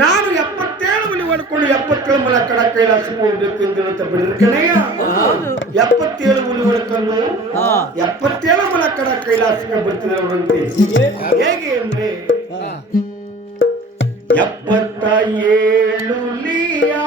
ನಾನು 77 ಮನೆ ಮಾಡ್ಕೊಂಡು 77 ಮಲ ಕಡ ಕೈಲಾಸಕ್ಕೆ ಹೋಗ್ಬೇಕು ಅಂತ ಬಿಡಿದ್ರೆ ಕಣಯ್ಯ 77 ಮನೆ ಹೊಡ್ಕೊಂಡು 77 ಮಲ ಕಡ ಕೈಲಾಸಕ್ಕೆ ಬರ್ತಿದ್ರು ಅವರಂತೆ. ಹೇಗೆ ಅಂದ್ರೆ 77 ಲಿಯಾ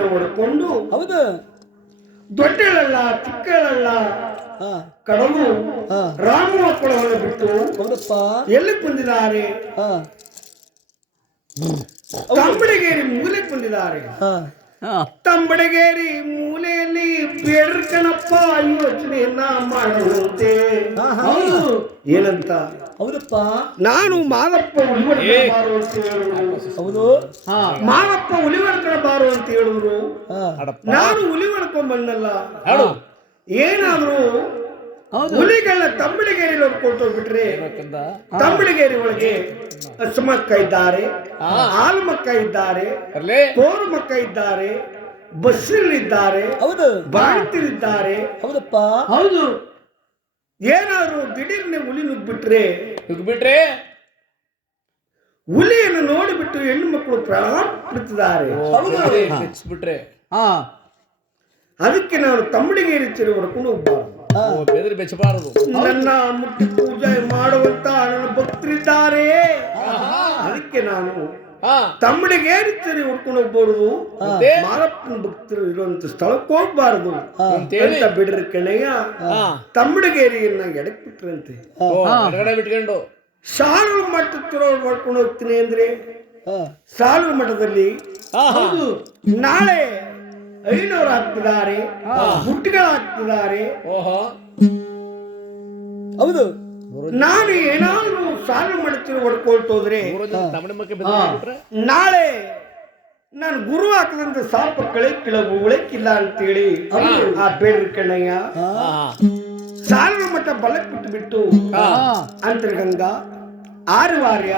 ಹುಲಿಗಳನ್ನು ಹೊಡ್ಕೊಂಡು ಹೌದು ದೊಡ್ಡಳಲ್ಲ ಚಿಕ್ಕಳಲ್ಲ ಕಡಲು ರಾಮ ಕೊಳವನ್ನು ಬಿಟ್ಟು ಹೌದಪ್ಪ ಎಲ್ಲಿ ಬಂದಿದ್ದಾರೆ ತಂಬಡಗೇರಿ ಮೂಲೆ ಬಂದಿದ್ದಾರೆ ತಂಬಡಗೇರಿ ಮೂಲೆಯಲ್ಲಿ ಬೇಡ್ಕಣಪ್ಪ ಯೋಚನೆಯನ್ನ ಮಾಡುವಂತೆ ಏನಂತ ಹೌದಪ್ಪ ನಾನು ಮಾದಪ್ಪ ಉಳಿವರ್ಕಣಬಾರು ಅಂತ ಹೇಳಿದ್ರು ಹೌದು ಮಾದಪ್ಪ ಉಳಿವರ್ಕಣಬಾರು ಅಂತ ಹೇಳಿದ್ರು ನಾನು ಉಳಿವರ್ಕೊಂಡ್ ಬಂದಲ್ಲ ಏನಾದ್ರು ಹುಲಿಗಳನ್ನ ತಂಬಡಿಗೇರಿ ಕೊಟ್ಟೋಗ್ಬಿಟ್ರೆ ತಂಬಡಿಗೇರಿ ಒಳಗೆ ಹಸುಮಕ್ಕ ಇದ್ದಾರೆ ಹಾಲು ಮಕ್ಕ ಇದ್ದಾರೆ ಕೋರು ಮಕ್ಕ ಇದ್ದಾರೆ ಬಸ್ಸಿಲಿದ್ದಾರೆ ಹೌದು ಬಾಳ್ತಿದ್ದಾರೆ ಹೌದಪ್ಪ ಹೌದು ಏನಾದ್ರು ದಿಢೀರ್ನೆ ಹುಲಿ ನುಗ್ಬಿಟ್ರೆ ಹುಲಿಯನ್ನು ನೋಡಿಬಿಟ್ಟು ಹೆಣ್ಣು ಮಕ್ಕಳು ಪ್ರಾಣ ಬಿಡ್ತಿದ್ದಾರೆ ಅದಕ್ಕೆ ನಾನು ತಂಬಡಿಗೇರಿ ಚೆರಿ ಹೊಡ್ಕೊಂಡು ಹೋಗ್ಬಾರ್ದು ನನ್ನ ಮುಟ್ಟಿ ಪೂಜೆ ಮಾಡುವಂತ ನನ್ನ ಭಕ್ತರಿದ್ದಾರೆ ಅದಕ್ಕೆ ನಾನು ತಂಬಡಿಗೇರಿ ಚೆರಿ ಹೊಡ್ಕೊಂಡು ಹೋಗ್ಬಾರ್ದು ಮಾರಪ್ಪನ ಭಕ್ತರು ಇರುವಂತ ಸ್ಥಳಕ್ಕೆ ಹೋಗ್ಬಾರ್ದು ಅಂತ ಬಿಡ್ರಿ ಕಣಯ್ಯ ತಂಬಡಿಗೇರಿಯನ್ನ ಎಡಕ್ ಬಿಟ್ರಂತೆ ಬಿಟ್ಕೊಂಡು ಸಾಲು ಮಠ ಮಾಡ್ಕೊಂಡು ಹೋಗ್ತೀನಿ ಅಂದ್ರೆ ಸಾಲು ಮಠದಲ್ಲಿ ನಾಳೆ 500 ಹಾಕ್ತಿದ್ದಾರೆ ಗುಟ್ಟಿಗಳು ಹಾಕ್ತಿದ್ದಾರೆ ಹೌದು ನಾನು ಏನಾದ್ರು ಸಾಲು ಮಠದಲ್ಲಿ ಹೊಡ್ಕೊಳ್ತೋದ್ರೆ ನಾಳೆ ನಾನು ಗುರು ಹಾಕದಂತ ಸಾಪ ಉಳಕ್ಕಿಲ್ಲ ಅಂತೇಳಿ ಆ ಬೇಡ್ರಿ ಕಣ್ಣಯ್ಯ ಸಾಲು ಮಠ ಬಲಕ್ ಬಿಟ್ಟು ಅಂತರ್ಗಂಗಾ ಆರವಾರ್ಯ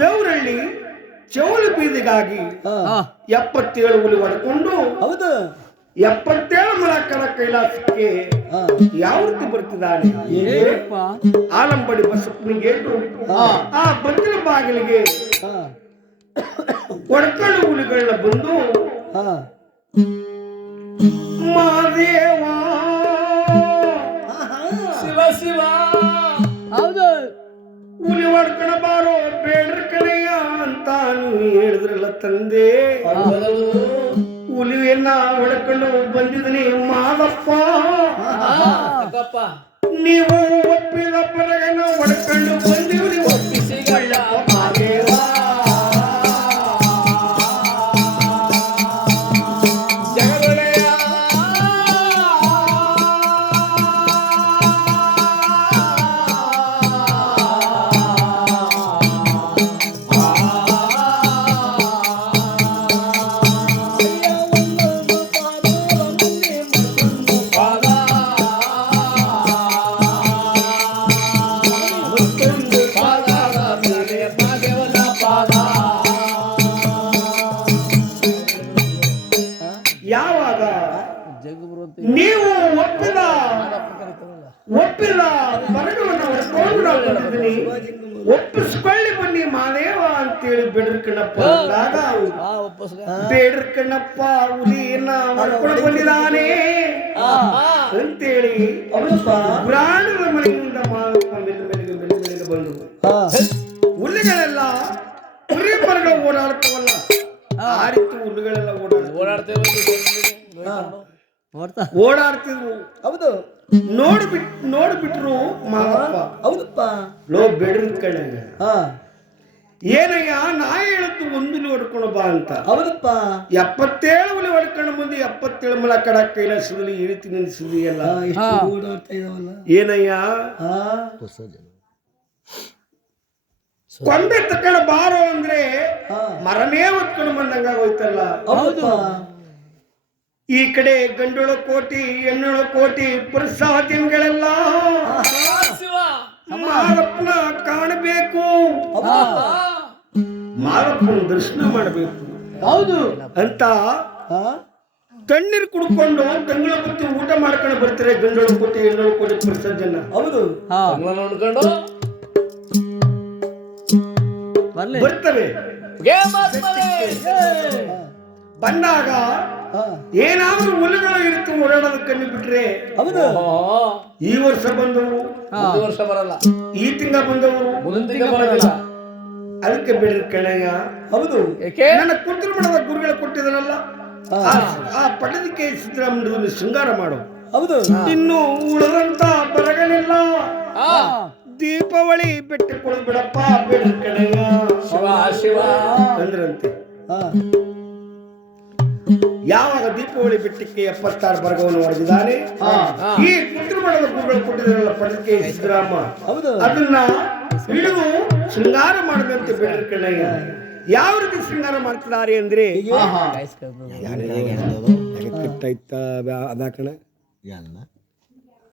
ದೇವರಳ್ಳಿ ಚೌಲು ಬೀದಿಗಾಗಿ 77 ಹುಲಿ ಹೊಡ್ಕೊಂಡು ಹೌದು 77 ಮಲಕ್ಕಡ ಕೈಲಾಸಕ್ಕೆ ಯಾವ ರೀತಿ ಬರ್ತಿದ್ದಾನೆ ಆಲಂಬಡಿ ಬಸಪ್ಪನ ಗೇಟು ಆ ಬಚ್ಚಲ ಬಾಗಿಲಿಗೆ ಹೊಡ್ಕೊಂಡು ಹುಲಿಗಳನ್ನ ಬಂದು ಮಾದೇವ ಶಿವ ಶಿವ ಹೌದು ಹುಲಿ ಹೊಡ್ಕಣ ಬಾರೋ ಬೇಡ್ರಿ ಕಣಯ್ಯ ಅಂತ ನೀವು ಹೇಳಿದ್ರಲ್ಲ ತಂದೆ ಹುಲಿಯನ್ನ ಹೊಡ್ಕೊಂಡು ಬಂದಿದ್ದೀನಿ ಮಾದಪ್ಪ ನೀವು ಒಪ್ಪಿದ ಪರಗನ ಹೊಡ್ಕೊಂಡು ಬಂದಿವ್ರಿ ಒಪ್ಪಿಸಿ ಮಾದೇವ ನೀವು ಒಪ್ಪಿದ ಮರಣವನ್ನು ಹೊಡ್ಕೊಂಡು ಒಪ್ಪಿಸ್ಕೊಳ್ಳಿ ಬನ್ನಿ ಮಾದೇವ ಅಂತೇಳಿ ಬೇಡ್ರಕಣ್ಣಪ್ಪ ಅಂದಾಗ ಬೇಡ್ರಕಣ್ಣಪ್ಪ ಹುಲಿಯನ್ನ ಹೊಡ್ಕೊಂಡು ಬಂದಿದ್ದಾನೆ ಅಂತೇಳಿ ಪ್ರಾಣದ ಮನೆಯಿಂದ ಮಾದಪ್ಪ ಮೇಲೆ ಬಂದು ಹುಲಿಗಳೆಲ್ಲ ಕುರಿ ಮರಗಳು ಓಡಾಡ್ತವಲ್ಲ ಆ ರೀತಿ ಹುಲಿಗಳೆಲ್ಲ ಓಡಾಡ್ತಿದ್ವು ಹೌದು ನೋಡ್ಬಿಟ್ರು ಮಾದಪ್ಪ ಹೌದಪ್ಪ ಲೋ ಬೇಡ್ರ ಕಡೆ ಏನಯ್ಯ ನಾ ಹೇಳತ್ತು ಒಂದು ಹುಲಿ ಹೊಡ್ಕೊಂಡು ಬಾ ಅಂತ ಹೌದಪ್ಪ 77 ಹುಲಿ ಹೊಡ್ಕೊಂಡು ಬಂದು 77 ಮಲ ಕಡ ಕೈಲಾಸದಲ್ಲಿ ಈ ರೀತಿ ನಿಲ್ಲಿಸಿದೆಯಲ್ಲ ಏನಯ್ಯ ಕೊಂಬೆ ತಕ್ಕಣ ಬಾರೋ ಅಂದ್ರೆ ಮರನೇ ಹೊತ್ಕೊಂಡು ಬಂದಂಗ ಹೋಯ್ತಲ್ಲ ಈ ಕಡೆ ಗಂಡೊಳ ಕೋಟಿ ಹೆಣ್ಣೊಳ ಕೋಟಿ ಪ್ರಸಾದ್ಯಗಳೆಲ್ಲ ಮಾದಪ್ಪನ ಕಾಣಬೇಕು ಮಾದಪ್ಪನ ದರ್ಶನ ಮಾಡಬೇಕು ಹೌದು ಅಂತ ತಣ್ಣೀರು ಕುಡ್ಕೊಂಡು ತಂಗಳ ಬತ್ತಿ ಊಟ ಮಾಡ್ಕೊಂಡು ಬರ್ತಾರೆ ಗಂಡೊಳ ಕೋಟಿ ಹೆಣ್ಣೊಳ ಕೋಟಿ ಪ್ರಸಾದ್ಯನ ಹೌದು ನೋಡ್ಕೊಂಡು ಬರ್ತವೆ ಬಂದಾಗ ಏನಾದ್ರೂ ಹುಲ್ಲುಗಳು ಇರುತ್ತೆ ಓಡಾಡೋದು ಕಣ್ಣು ಬಿಟ್ರೆ ಹೌದು ಈ ವರ್ಷ ಬಂದವರು ವರ್ಷ ಬರಲ್ಲ ಈ ತಿಂಗ ಬಂದವರು ಮುಂದಿನ ತಿಂಗ ಬರಲ್ಲ ಅದಕ್ಕೆ ಬಿಡ್ರಿ ಕಣಯ್ಯ ಹೌದು ನನ್ನ ಕುಂತೂರು ಮಠದ ಗುರುಗಳು ಕೊಟ್ಟಿದಾರಲ್ಲ ಆ ಪಟ್ಟದಕ್ಕೆ ಸಿದ್ದರಾಮಯ್ಯ ಶೃಂಗಾರ ಮಾಡು. ಹೌದು ಇನ್ನು ಉಳಿದಂತ ಬರಗಲಿಲ್ಲ. ದೀಪಾವಳಿ ಬಿಟ್ಟುಕೊಡು ಬಿಡಪ್ಪ ಬಿಡ ಕಡೆಯ ಶಿವ ಶಿವ ಅಂದ್ರಂತೆ. ಹಾ ಯಾವಾಗ ದೀಪಾವಳಿ ಬಿಟ್ಟಕ್ಕೆ 76 ಬರ್ಗವನ್ನು ಹೊಡೆದಿದ್ದಾನೆ, ಈ ಕುಂತ್ರಮಠದ ಗುರುಗಳು ಕೊಟ್ಟಿದ್ದಾರಲ್ಲ ಪಟ್ಟದಕ್ಕೆ ಸಿದ್ದರಾಮ, ಹೌದು ಅದನ್ನ ಹಿಡಿದು ಶೃಂಗಾರ ಮಾಡದಂತೆ ಬಿಡ್ರಿ ಕಣಯ್ಯ. ಯಾವ ರೀತಿ ಶೃಂಗಾರ ಮಾಡ್ತಿದ್ದಾರೆ ಅಂದ್ರೆ ಅದಾಕಣ